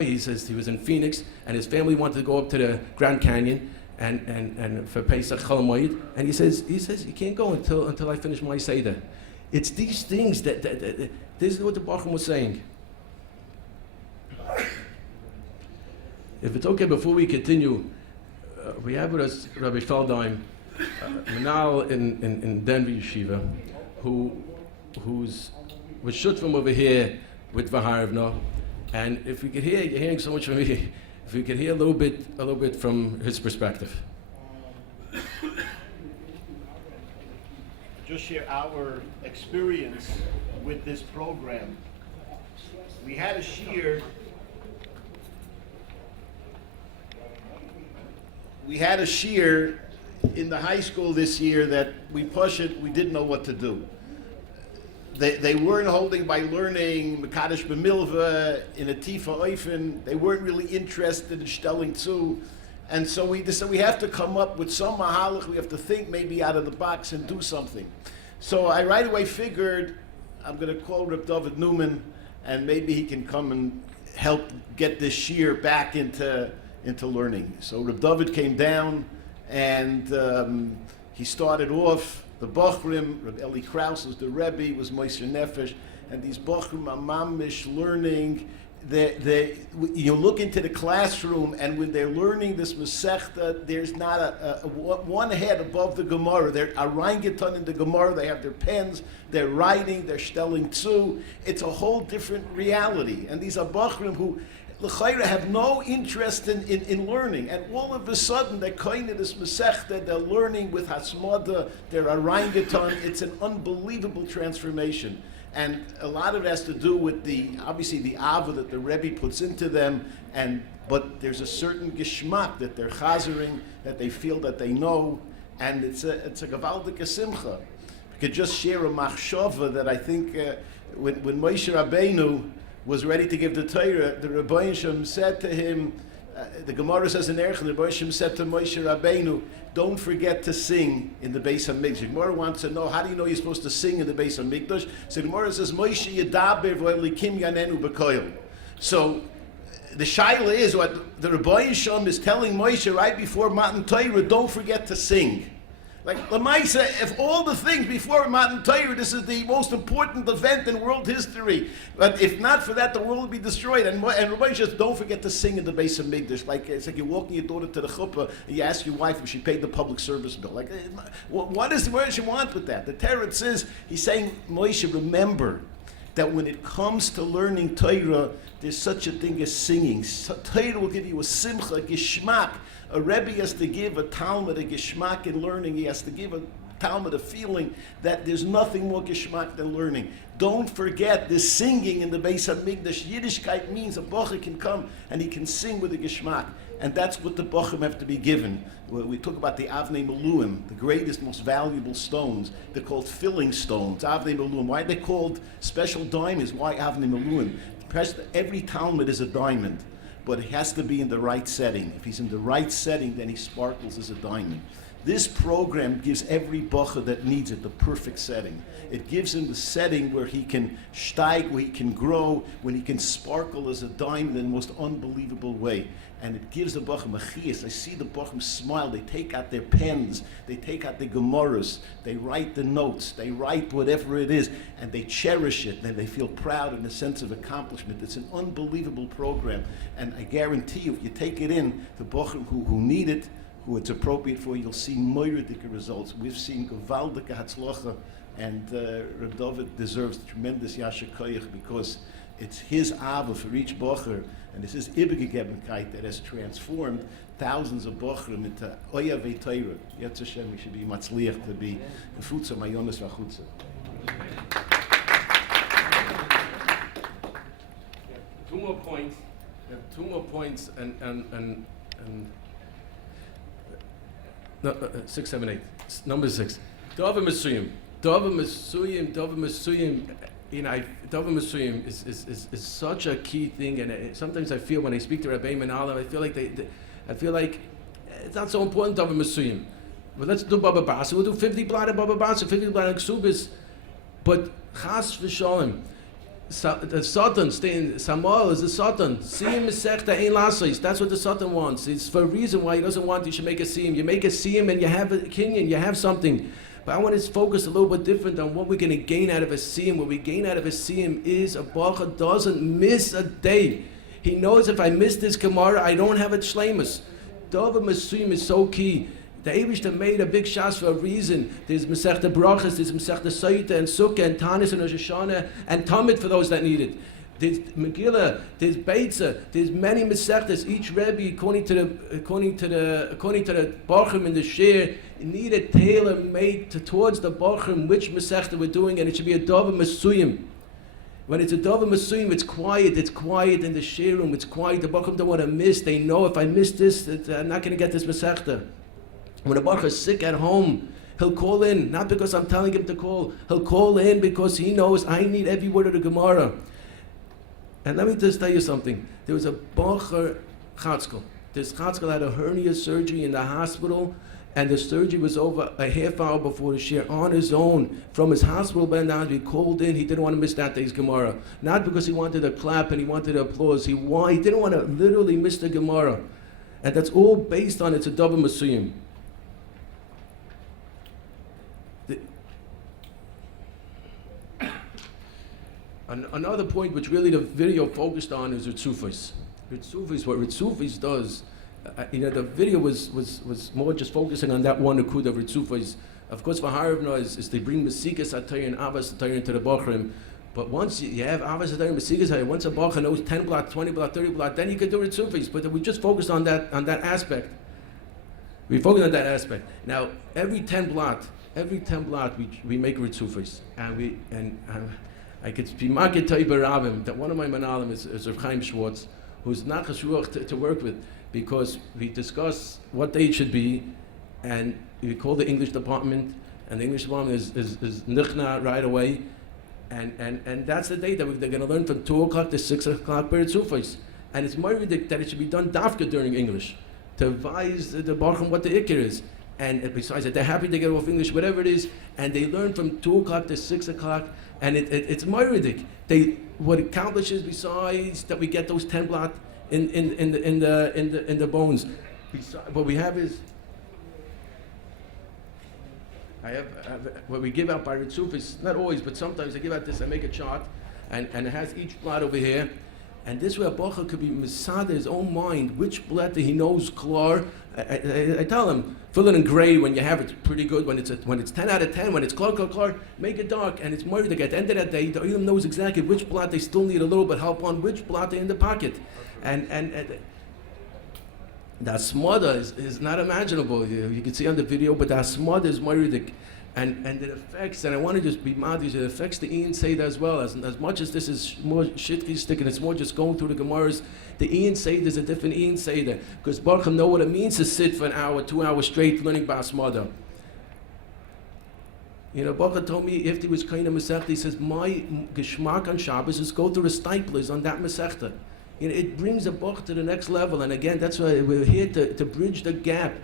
He says he was in Phoenix, and his family wanted to go up to the Grand Canyon and for Pesach Chol Hamoed, and he says you can't go until I finish my Seder. It's these things that this is what the Bachram was saying. If it's okay, before we continue, we have with us Rabbi Feldheim, Manal in Denver Yeshiva, who's was shut from over here with Vhaarev now. And if we could hear, you're hearing so much from me, if we could hear a little bit from his perspective. Just share our experience with this program. We had a shiur. We had a shiur in the high school this year that we didn't know what to do. They weren't holding by learning Mekadesh B'milva in a Tifa Oifen. They weren't really interested in Stelling Tzu. And so we decided we have to come up with some mahalach. We have to think maybe out of the box and do something. So I right away figured I'm going to call Reb David Newman, and maybe he can come and help get this shiur back into learning. So Reb David came down, and he started off. The Bachrim, Reb Eli Krauss was the Rebbe, was Moiser Nefesh, and these Bachrim are mamish learning. You look into the classroom, and when they're learning this Masechta, there's not a one head above the Gemara. They're orangutan in the Gemara. They have their pens. They're writing. They're stelling tzu. It's a whole different reality. And these are Bachrim who l'chayra have no interest in learning, and all of a sudden they're kind of this Masechta, they're learning with Hasmada, they're orangutan. It's an unbelievable transformation, and a lot of it has to do with obviously the ava that the Rebbe puts into them, but there's a certain geschmack that they're chazering, that they feel that they know, and it's a gavaldik simcha. I could just share a machshava that I think when Moshe Rabbeinu was ready to give the Torah, the Rebbeinu Shem said to him, the Gemara says in Erech, the Rebbeinu Shem said to Moshe Rabbeinu, don't forget to sing in the Beis HaMikdash. The Gemara wants to know, how do you know you're supposed to sing in the Beis HaMikdash? So the Gemara says, Moshe Yedaber v'elikim yanenu b'koyel. So the shaila is, what the Rebbeinu Shem is telling Moshe right before Matan Torah, don't forget to sing. Like Lamaisa, if all the things before Matan Torah, this is the most important event in world history. But if not for that, the world would be destroyed. And Rabbi says, don't forget to sing in the Beis HaMikdash. Like it's like you're walking your daughter to the chuppah, and you ask your wife if she paid the public service bill. Like, what does Moshe want with that? The Torah says, he's saying, Moshe, remember that when it comes to learning Torah, there's such a thing as singing. Torah will give you a simcha, a gishmak. A Rebbe has to give a Talmud a geshmak in learning. He has to give a Talmud a feeling that there's nothing more geshmak than learning. Don't forget the singing in the Beis HaMikdash. Yiddishkeit means a bocher can come and he can sing with a geshmak. And that's what the bochum have to be given. We talk about the Avnei Meluim, the greatest, most valuable stones. They're called filling stones, Avnei Meluim. Why are they called special diamonds? Why Avnei Meluim? Every Talmud is a diamond, but it has to be in the right setting. If he's in the right setting, then he sparkles as a diamond. This program gives every bocher that needs it the perfect setting. It gives him the setting where he can steig, where he can grow, when he can sparkle as a diamond in the most unbelievable way. And it gives the bocher mechias. I see the bocher smile. They take out their pens. They take out the gemaras. They write the notes. They write whatever it is, and they cherish it. And they feel proud and a sense of accomplishment. It's an unbelievable program. And I guarantee you, if you take it in, the bocher who need it, who it's appropriate for, you'll see moiridik results. We've seen gewaldike hatzlocha, and Reb David deserves tremendous yasher koyach because it's his ava for each bocher, and it's his ibegegebenkeit that has transformed thousands of bochrim into oyavei Torah. Yetz Hashem, we should be matzliach to be gefutza mayonis v'achutza. Two more points, and no, 6, 7, 8. Number 6. Dava Mesuyim. You know, Dava Mesuyim is such a key thing, and sometimes I feel when I speak to Rabbi Menalim, I feel like it's not so important Dava Mesuyim. But let's do Baba Basa. We'll do 50 blot of Baba Basa, 50 blot of Ksubis. But Chas v'Shalom, the Satan, Samuel is the Satan. Siyum Masechta Ein Lasos. That's what the Satan wants. It's for a reason why he doesn't want you should make a siyum. You make a siyum and you have a kinyan, you have something. But I want to focus a little bit different on what we're going to gain out of a siyum. What we gain out of a siyum is a bacha doesn't miss a day. He knows if I miss this Gemara, I don't have a shleimus. Davar Masuyim is so key. The Eibishter made a big shas for a reason. There's Masechta Brachas, there's Masechta Saita and Sukkah and Tanis and Rosh Hashanah and Tamid for those that need it. There's Megillah, there's Beitza, there's many Masechtas. Each Rebbe, according to the Bachim in the Shir, need a tailor made towards the Bachim which Masechta we're doing, and it should be a Davar Masuyim. When it's a Davar Masuyim, it's quiet in the Shir room, it's quiet. The Bachim don't want to miss. They know if I miss this, I'm not going to get this Masechta. When a baruch is sick at home, he'll call in, not because I'm telling him to call. He'll call in because he knows I need every word of the Gemara. And let me just tell you something. There was a bacher Chatzkel. This Chatzkel had a hernia surgery in the hospital, and the surgery was over a half hour before the shir on his own. From his hospital bed down, he called in. He didn't want to miss that day's Gemara. Not because he wanted a clap and he wanted applause. He didn't want to literally miss the Gemara. And that's all based on it's a Davar Masuyim. Another point which really the video focused on is Ritzufis. What Ritzufis does, the video was more just focusing on that one akud of Ritzufis. Of course, Vhaarev is they bring Mesikas Atayr and Avas Atayr into the Bachrim. But once you have Avas Atayr and Mesikas Atayr, once a Bachar knows 10 blot, 20 blot, 30 blot, then you can do Ritzufis. But we just focused on that aspect. We focused on that aspect. Now, every 10 blot, we make Ritzufis. I could be market Ravim that one of my manalim is Rav Chaim Schwartz, who's not chashuach to work with, because we discuss what they should be, and we call the English department, and the English department is nichna right away, and that's the day that they're going to learn from 2 o'clock to 6 o'clock per Tzufos. And it's more ridiculous that it should be done dafka during English, to advise the Baruch what the Iker is. And besides that, they're happy to get off English, whatever it is, and they learn from 2 o'clock to 6 o'clock, and it's moiridik. What it accomplishes besides that we get those 10 blot in the bones. What we have is what we give out by Ritzufis, not always, but sometimes I give out this. I make a chart, and it has each blot over here. And this way a bacha could be misada his own mind, which blot that he knows klar. I tell him, fill it in gray when you have it, pretty good. When it's 10 out of 10, when it's klar, make it dark. And it's more like at the end of that day, the Olam knows exactly which blot they still need a little bit help on, which blot they're in the pocket. And that smother is not imaginable. You can see on the video, but that smother is moiridik. And it affects, and I want to just be madrish, it affects the Ian Seder as well. As much as this is more shitki and it's more just going through the Gemaras, the Ian Seder is a different Ian Seder. Because Baruch know what it means to sit for an hour, 2 hours straight learning Bas Mother. Baruch told me if he was kind of Masechta, he says, my geschmack on Shabbos is go through the staplers on that Masechta. It brings a Baruch to the next level. And again, that's why we're here to bridge the gap.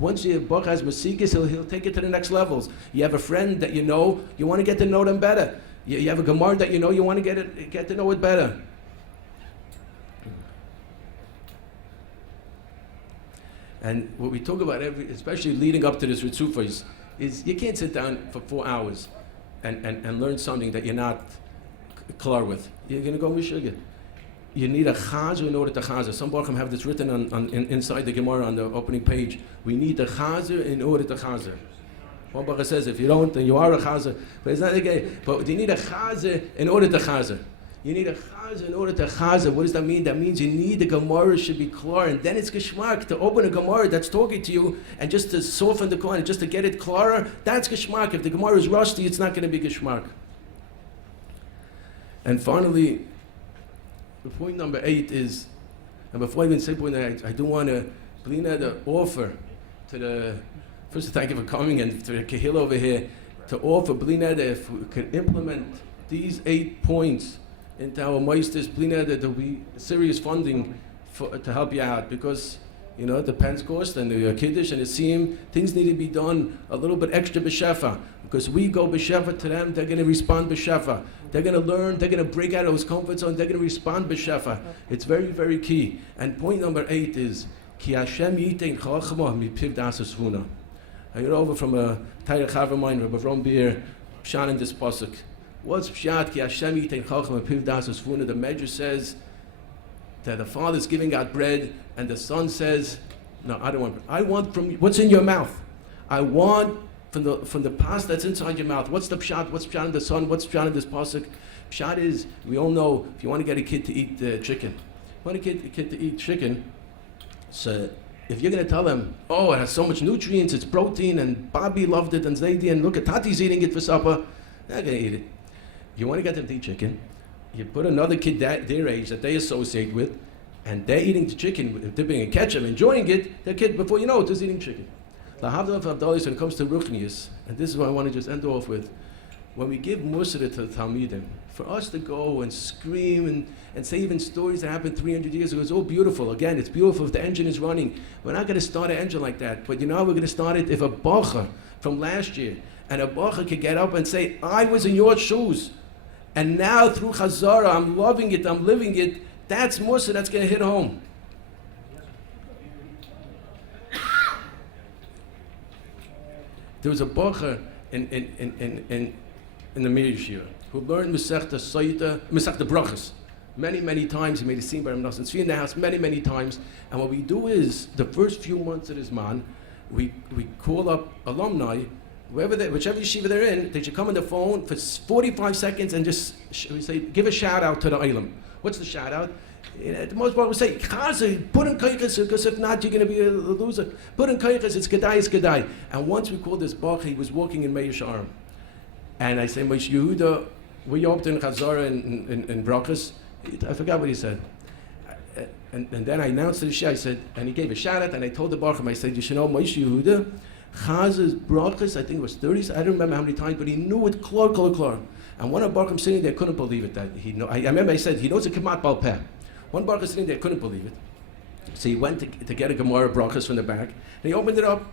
Once your Baruch has Masikis, he'll take it to the next levels. You have a friend that you want to get to know them better. You have a Gemara that you want to get to know it better. And what we talk about, especially leading up to this Ritzufos, is you can't sit down for 4 hours and learn something that you're not klar with. You're going to go Mishugah. You need a chazer in order to chazer. Some Baruchim have this written inside the Gemara on the opening page. We need a chazer in order to chazer. One Baruch says, if you don't, then you are a chazer. But it's not again. But you need a chazer in order to chazer. You need a chazer in order to chazer. What does that mean? That means you need the Gemara should be klar, and then it's geschmack to open a Gemara that's talking to you, and just to soften the Quran, just to get it klarer. That's geschmack. If the Gemara is rusty, it's not going to be geschmack. And finally, the point number 8 is, and before I even say point 8, I do want to offer to the, first thank you for coming, and to the Kahil over here, to offer Blineda, if we could implement these 8 points into our meisters, Blineda, there'll be serious funding to help you out, because the Pentecost and the Kiddush and the Siyum, things need to be done a little bit extra b'shefa. Because we go b'shefa to them, they're going to respond b'shefa. They're going to learn, they're going to break out of those comfort zones, they're going to respond b'shefa. It's very, very key. And point number 8 is, Ki Hashem yitein chachma mipiv das esvuna. I got over from a Torah chaver of mine, Rabbi Avram Beer, Pshan in this pasuk. What's Pshat? Ki Hashem yitein chachma mipiv das esvuna. The Medrash says that the Father is giving out bread, and the Son says, no, I don't want bread. I want from what's in your mouth. I want from the past that's inside your mouth. What's the Pshat? What's Pshat in the Son? What's Pshat in this pasuk? Pshat is, we all know, if you want to get a kid to eat chicken, so if you're going to tell them, oh, it has so much nutrients, it's protein, and Bobby loved it, and Zaidi, and look at Tati's eating it for supper, they're going to eat it. You want to get them to eat chicken, you put another kid their age that they associate with, and they're eating the chicken, dipping in ketchup, enjoying it, their kid, before you know it, is eating chicken. Lahavdil Avdalis, when it comes to Ruchnius, and this is what I want to just end off with, when we give Umesorah to the Talmidim, for us to go and scream and say even stories that happened 300 years ago, it's all beautiful. Again, it's beautiful if the engine is running. We're not going to start an engine like that, but you know how we're going to start it? If a bacher from last year, and a bacher could get up and say, I was in your shoes, and now through Chazara, I'm loving it, I'm living it, that's Umesorah, that's going to hit home. There was a bacher in the Mir Yeshiva who learned Masechta Brachas many times. He made a scene by him in the house many times. And what we do is, the first few months of his man, we call up alumni, whichever yeshiva they're in, they should come on the phone for 45 seconds and just we say, give a shout out to the Eilim. What's the shout out? The most part we say, Chazer, put in Kaikas, because if not, you're going to be a loser. Put in Kaikas, it's Kedai. And once we called this Bach, he was walking in Meir Sharm. And I say, Moshe Yehuda, were you up in Chazara in Brachas? I forgot what he said. And then I announced to the Shia, I said, and he gave a shout out, and I told the Bachim, I said, you should know, Moshe Yehuda, Chazar's Brachas, I think it was 30, I don't remember how many times, but he knew it, Klor. And one of the Bachim sitting there couldn't believe it. That he know. I remember I said, he knows a Kemat Bal Peh. One Bachim sitting there couldn't believe it. So he went to get a Gemara Brachas from the back, and he opened it up,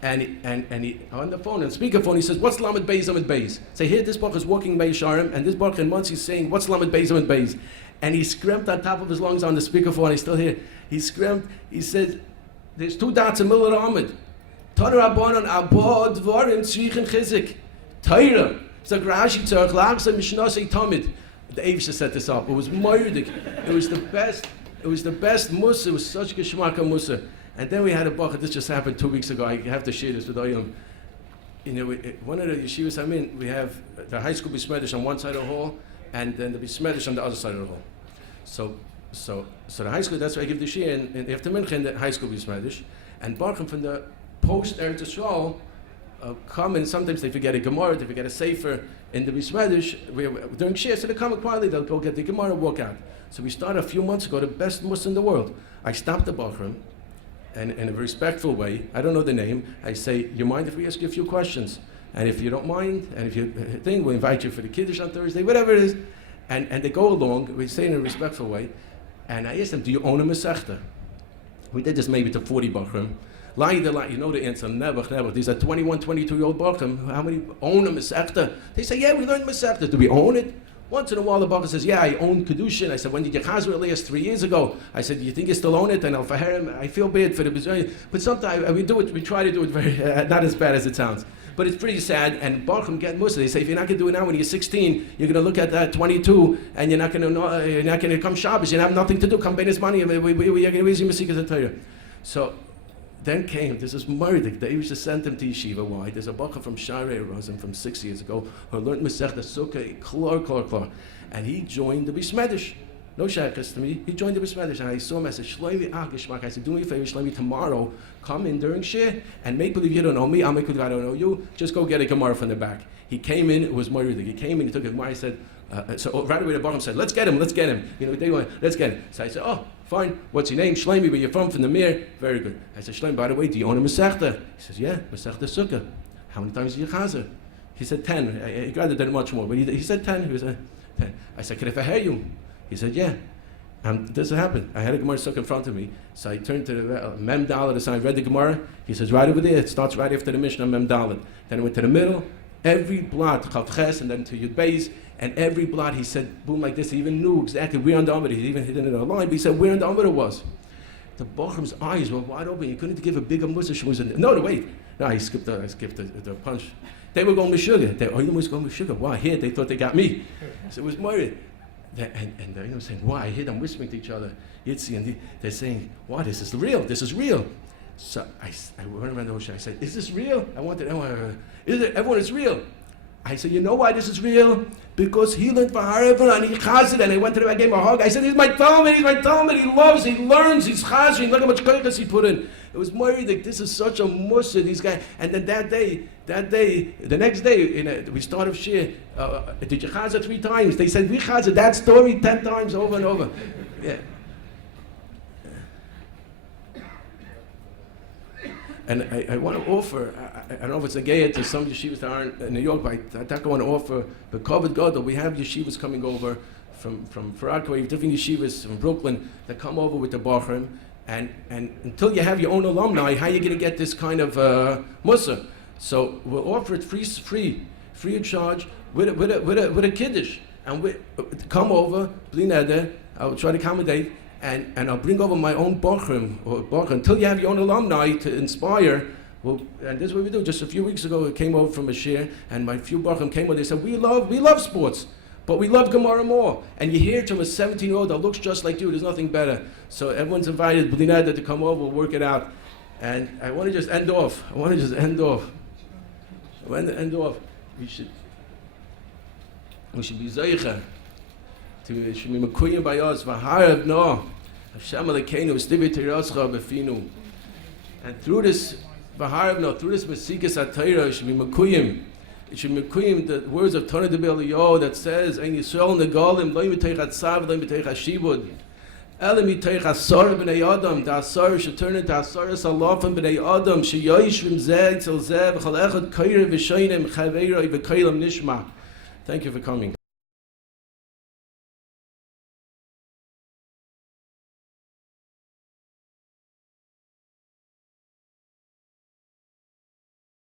and he on the phone, on speakerphone, he says, what's Lamed Beis? Say, here, this Bach is walking Meir Sharm, and this Bach in months he's saying, what's Lamed Beis? And he screamed on top of his lungs on the speakerphone, I still hear. He screamed, he said, there's 2 dots in the middle of the Amid. Torah Rabbanon Abod Dvarim Tzrichen Chizik. Torah. So Rashi Tzarech Lachsa Mishnasei Tamid. The Avsha set this up. It was moirdik. It was the best. It was the best Musa. It was such Geshmaka Musa. And then we had a Bach. This just happened 2 weeks ago. I have to share this with Ayam. You know, one of the yeshivas I'm in, we have the high school Bismedish on one side of the hall, and then the Bismedish on the other side of the hall. So the high school, that's where I give the shir, and after Mincha, the high school Bismedish, and Barchim from the post Eretz Yisrael come, and sometimes they forget a Gemara, they forget a Sefer in the Bismedish during shir, so they come quietly, they'll go get the Gemara, walk out. So we started a few months ago, the best Muslim in the world. I stopped the Barchim, and in a respectful way, I don't know the name, I say, you mind if we ask you a few questions? And if you don't mind, and if you think, we'll invite you for the Kiddush on Thursday, whatever it is. And they go along, we say in a respectful way, and I asked them, do you own a Masechta? We did this maybe to 40 Bachrim. You know the answer, never. These are 21, 22-year-old Bachrim. How many own a Masechta? They say, yeah, we learned Masechta. Do we own it? Once in a while, the Bachar says, yeah, I own Kedushin. I said, when did you chazer it last 3 years ago? I said, do you think you still own it? And Vhaarev, I feel bad for the Bizarre. But sometimes we try to do it very, not as bad as it sounds. But it's pretty sad, and Baruch get Musa. They say, if you're not going to do it now when you're 16, you're going to look at that 22, and you're not going to come Shabbos. You have nothing to do. Come Benes money. You're going to raise your Mesikas at Torah. So then came, this is Murdik. They used to send him to yeshiva. Why? There's a Bacha from Sharei Rosen from 6 years ago who learned Masechta Sukkah, Klor. And he joined the Bismedish. No shaykhs to me. He joined the Bismedish, and I saw him. I said, Shlomi Agishmak. I said, do me a favor, Shlomi, tomorrow, come in during Shir, and make believe you don't know me, I'll make believe I don't know you. Just go get a Gemara from the back. He came in, it was Murdik. He came in, he took a Gemara, I said, so right away the bottom said, let's get him. You know, they went, let's get him. So I said, oh, fine, what's your name? Shlomi, where you from the Mir? Very good. I said, Shlomi, by the way, do you own a Masechta? He says, yeah, Masechta Sukkah. How many times did you chazer? He said 10. He rather did much more, but he said 10. He was 10. I said, can I hear you? He said, yeah. This happened. I had a Gemara stuck in front of me, so I turned to the Mem Dalet, and I read the Gemara. He says, right over there, it starts right after the Mishnah, Mem Dalet. Then I went to the middle, every blot, Chav Ches, and then to Yud Beis, and every blot he said, boom, like this. He even knew exactly where on the Amud. He even hit it in a line, but he said where on the Amud it was. The Bochum's eyes were wide open. He couldn't give a bigger mussar. No, wait. No, I skipped the punch. They were going with sugar. The Oidim was going with sugar. Why? Here, they thought they got me. So it was Moira. And the Oidim was saying, why? I hear them whispering to each other. Yitzi, and they're saying, why? This is real. This is real. So I went around the ocean. I said, is this real? Everyone is real. I said, you know why this is real? Because he learned Vhaarev and he chazed, and I went to him, I gave him a hug. I said, he's my Talmud, he loves, he learns, he's chazing, look how much koikas he put in. It was worried that this is such a mussar, these guys. And then the next day, we started Shir, did you chazed 3 times? They said, we chazed that story 10 times over and over. Yeah. And I want to offer, I don't know if it's a gay to some yeshivas that aren't in New York, but I want to offer the Kavod Gadol. We have yeshivas coming over from Farakway, different yeshivas from Brooklyn that come over with the Bachrim. And until you have your own alumni, how are you going to get this kind of mussar? So we'll offer it free of charge with a kiddush. And come over, bli neder, I'll try to accommodate. And I'll bring over my own Bachrim, until you have your own alumni to inspire. Well, and this is what we do. Just a few weeks ago, it came over from a shir, and my few Bachrim came over. They said, we love sports, but we love Gemara more. And you hear it from a 17-year-old that looks just like you. There's nothing better. So everyone's invited, bli neder, to come over. We'll work it out. And I want to just end off. We should be zeicha. To should be mekuyim by us. Vhaarev no. Hashem Elokeinu v'stivit teirascha b'finu. And through this Vhaarev no, through this Mesikas HaTorah, it should be mekuyim. It should be mekuyim the words of Torah De'Beliyo that says, "Ein Yisrael negalim lo yimiteich hatzav lo yimiteich hashibud." Ele miteich asar b'nei Adam. The asar should turn into asaras alafim b'nei Adam. Sheyoishvim zeh tzil zeh v'chal echad koyre v'shoinem chaveiroi v'koylam nishma. Thank you for coming.